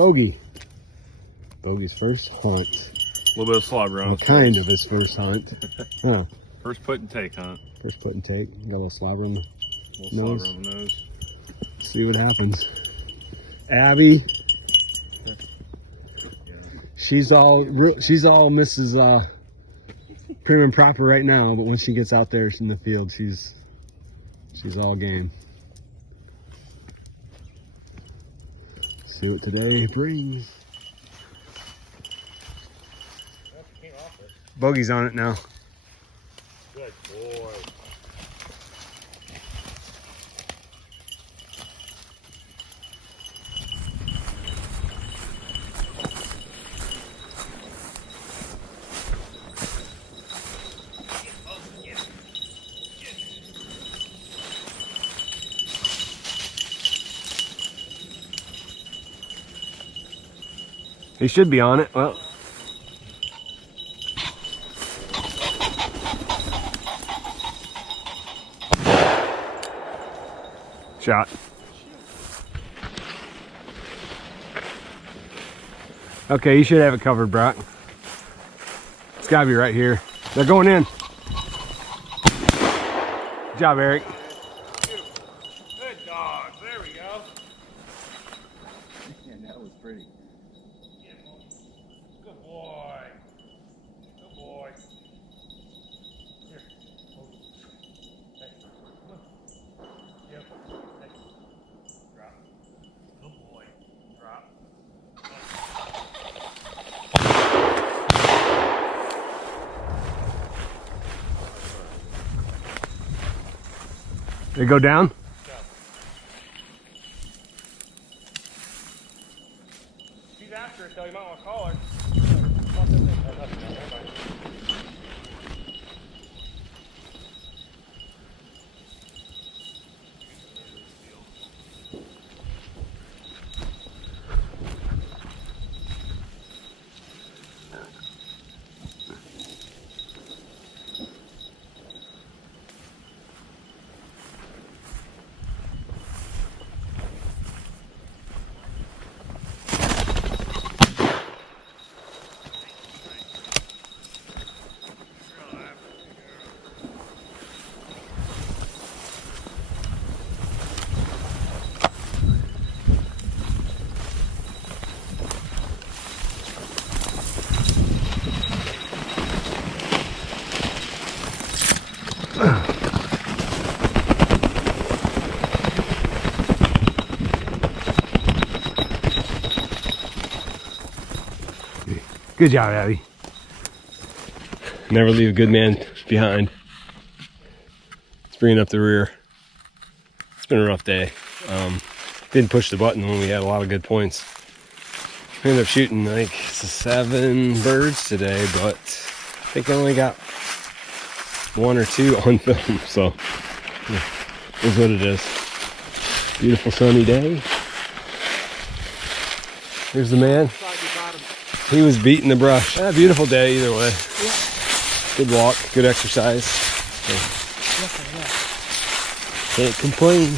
Bogey. Bogey's first hunt. A little bit of slobber on Well, kind of his first hunt. Huh. First put and take hunt. First put and take. Got a little slobber on the Slobber on the nose. See what happens. Abby. She's all Mrs. Prim and proper right now, but when she gets out there in the field, she's all game. See what today brings. Bogey's on it now. Good boy. He should be on it. Well, shot. Okay, you should have it covered, Brock. It's gotta be right here. They're going in. Good job, Eric. Good dog. There we go. Yeah, that was pretty. Good boy. Good boy. Here. Hey. Come on. Yep. Hey. Drop. Good boy. Drop. They go down? She's after it though, you might want to call her. Good job, Abby. Never leave a good man behind. It's bringing up the rear. It's been a rough day. Didn't push the button when we had a lot of good points. We ended up shooting like 7 birds today, but I think I only got 1 or 2 on film, so yeah, is what it is. Beautiful sunny day. Here's the man. He was beating the brush. Yeah, beautiful day either way. Yeah. Good walk, good exercise. So, can't complain.